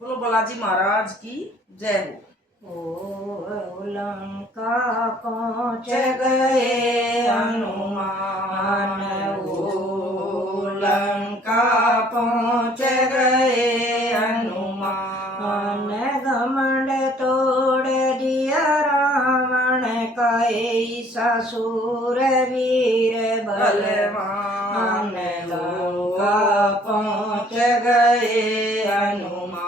बोलो बालाजी महाराज की जय हो। ओ लंका पहुँच गए हनुमान, ओ लंका पहुँच गए हनुमान। घमंड तोड़ दिया रावण का, ऐसा शूर वीर बलवान। लंका पहुँच गए हनुमान।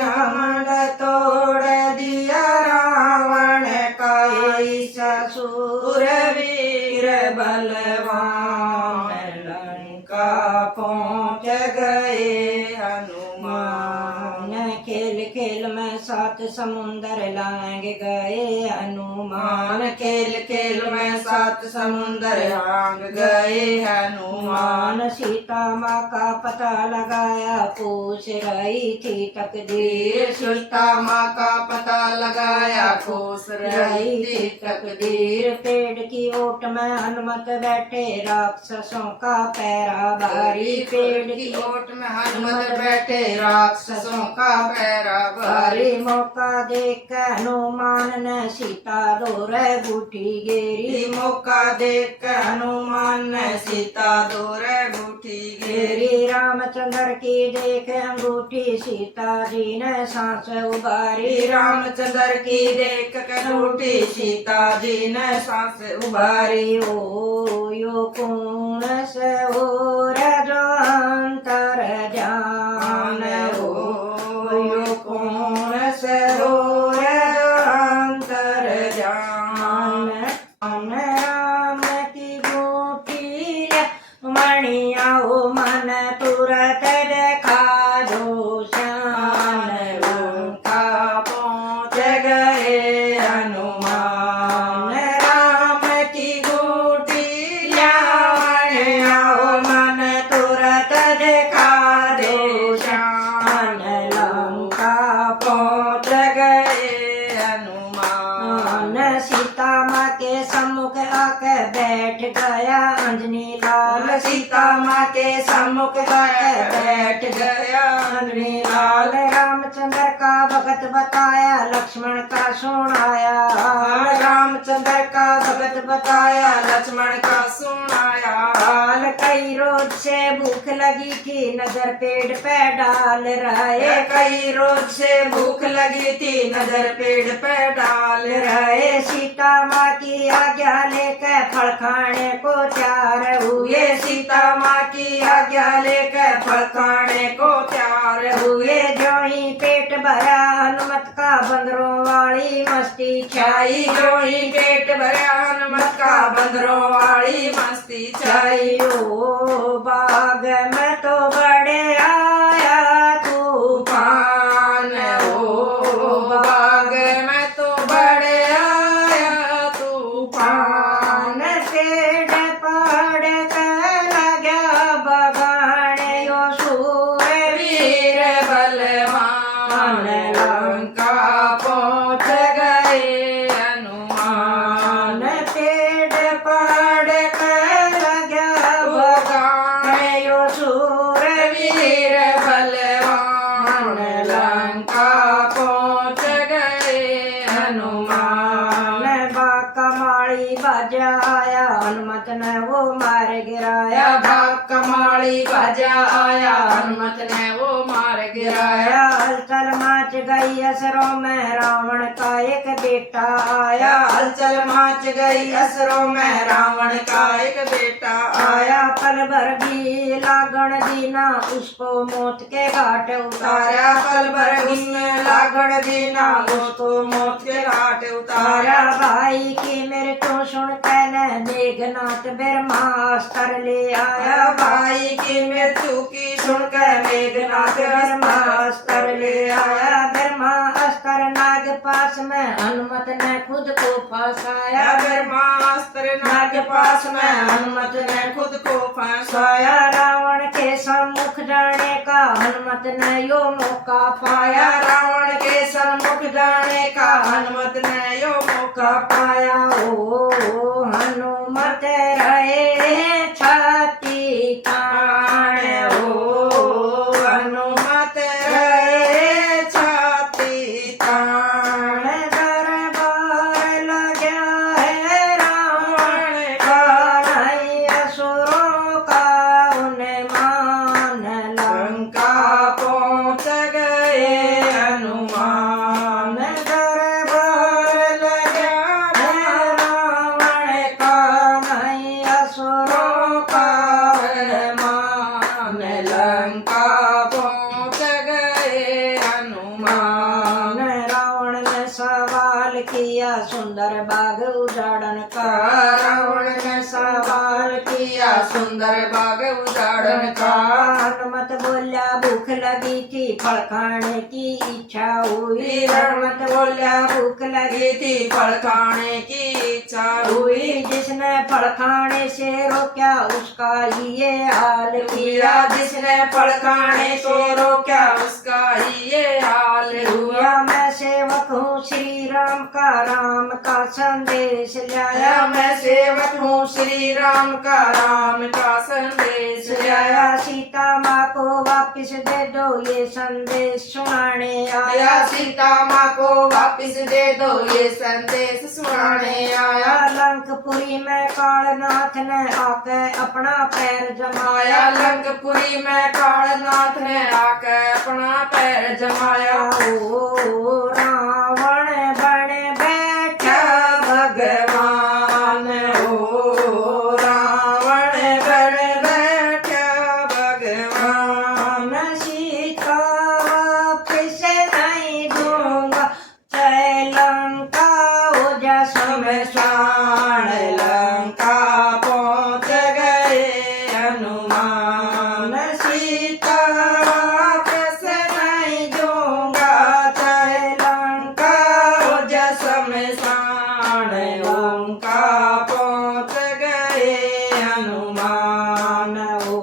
घमंड तोड़ दिया रावण का, ऐसा शूर वीर बलवान। लंका पहुँच गए हनुमान। खेल खेल में सात समुंदर लांग गए हनुमान। खेल खेल में सात समुंदर लांग गए हनुमान। सीता माँ का पता लगाया, पूछ रही थी तकदीर। सीता माँ का पता लगाया, पूछ रही थी तकदीर। पेड़ की ओट में हनुमत बैठे, राक्षसों का पैरा भारी। पेड़ की ओट में हनुमत बैठे, राक्षसों का पैरा भारी। मौका देख हनुमान ने सीता दौरे बूटी गेरी। मौका देख हनुमान ने सीता दौरे बूटी गेरी। रामचंद्र की देख अंगूठी, सीता जी ने सांस उबारी। रामचंद्र की देख अंगूठी, सीता जी ने सांस उबारी। ओ यो कौन से और जो अंतर जान, यो कौन से और जो अंतर जान। राम की बूटी मणिया मन तुरत देखा दो श्यान। लंका पहुँच गए हनुमान। राम की बूटी मणिया मन तुरत देखा दो श्यान। लंका पहुँच गए हनुमान। सीता माँ के सम्मुख आके बैठ गया अंजनी लाल। सीता माँ के सम्मुख आके बैठ गया अंजनी लाल। रामचंद्र का भगत बताया, लक्ष्मण का सुनाया। रामचंद्र का भगत बताया, लक्ष्मण का सुनाया। कई रोज से भूख लगी थी, नजर पेड़ पे डाल रहे। कई रोज से भूख लगी थी, नजर पेड़ पे डाल रहे। सीता माँ की आज्ञा लेकर फल खाने को तैयार हुए। सीता माँ की आज्ञा लेकर फल खाने को तैयार हुए। जो ही पेट भरा हनुमत का, बंदरों वाली मस्ती छाई। जो ही पेट भरा हनुमत का, बंदरों वाली मस्ती छाई। ओ बाग में तो बड़े आया तूफान, ओ बाग में तो बड़े आया तूफान। पेड़ पड़ कर लगा बगान, यो शूर वीर बलवान। लंका पहुँच गए हनुमान। पेड़ पड़ कर लगा बगान, यो शूर वीर बलवान। लंका पहुँच गए हनुमान। कमाड़ी बाजा आया, हनुमत ने वो मार गिराया। कमाड़ी बाजा आया, हनुमत ने वो मार गिराया। हलचल मच गई असरों में, रावण का एक बेटा आया। हलचल मच गई असरों में, रावण का एक बेटा आया। पल भर भी लागण दीना, उसको मौत के घाट उतारा। पल भर उसने लागण दीना, उसको मौत के घाट उतारा। भाई की मेरे तो सुन कहने, मेघनाथ ब्रह्मास्त्र ले आया। भाई की मृत्यु की सुनकर मेघनाथ ब्रह्मास्त्र ले आया। ब्रह्मास्त्र नाग पास में, हनुमत ने खुद को फंसाया। ब्रह्मास्त्र नाग पास में, हनुमत ने खुद को फंसाया। रावण के सम्मुख जाने का, हनुमत ने यो मौका पाया। रावण के सम्मुख जाने का, हनुमत ने यो मौका पाया। ओ हनुमत रहे छाती तान, ओ हनुमत रहे सुंदर बाग उजाड़न का। रावण ने सवाल किया सुंदर बाग उजाड़न का। हनुमत बोला भूख लगी थी फल खाने की इच्छा हुई। हनुमत बोला भूख लगी थी फल खाने की इच्छा हुई। जिसने फल खाने से रोका उसका ही ये हाल किया। जिसने फल खाने को रोका उसका ही ये हाल हुआ। मैं सेवक हूँ श्री राम का, राम का संदेश लाया। मैं सेवक हूँ श्री राम का, राम का संदेश लाया। सीता माँ को वापिस दे दो ये संदेश सुनाने आया। सीता माँ को वापिस दे दो ये संदेश सुनाने आया। लंकपुरी में कालनाथ ने आके अपना पैर जमाया। लंकपुरी में कालनाथ ने आके अपना पैर जमाया। ओ रावण बन बैठा भगवान। ओ रावण बन बैठा भगवान। सीता वापिस नहीं दूंगा चाहे लंका हो जा शमशान। लंका पहुँच गए हनुमान। सीता वापस नहीं दूंगा चाहे लंका हो जा शमशान। लंका पहुँच गए हनुमान। ओ